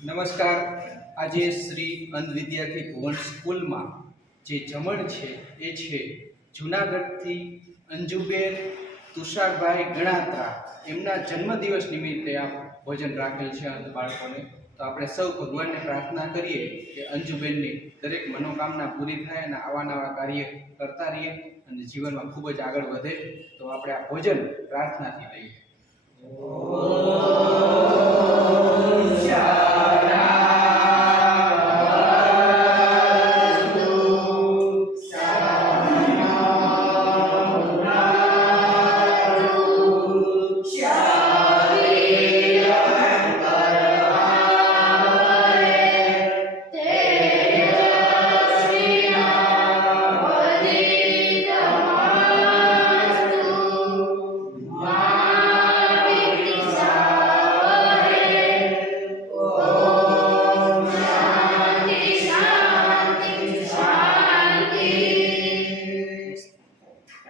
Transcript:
નમસ્કાર. આજે શ્રી અંધ વિદ્યાર્થી ભુવન સ્કૂલમાં જે જમણ છે એ છે જૂનાગઢથી અંજુબેન તુષારભાઈ ગણાત્રા, એમના જન્મદિવસ નિમિત્તે આ ભોજન રાખેલ છે અંધ બાળકોને. તો આપણે સૌ ભગવાનને પ્રાર્થના કરીએ કે અંજુબેનની દરેક મનોકામના પૂરી થાય અને આવા નવા કાર્ય કરતા રહીએ અને જીવનમાં ખૂબ જ આગળ વધે. તો આપણે આ ભોજન પ્રાર્થનાથી લઈએ.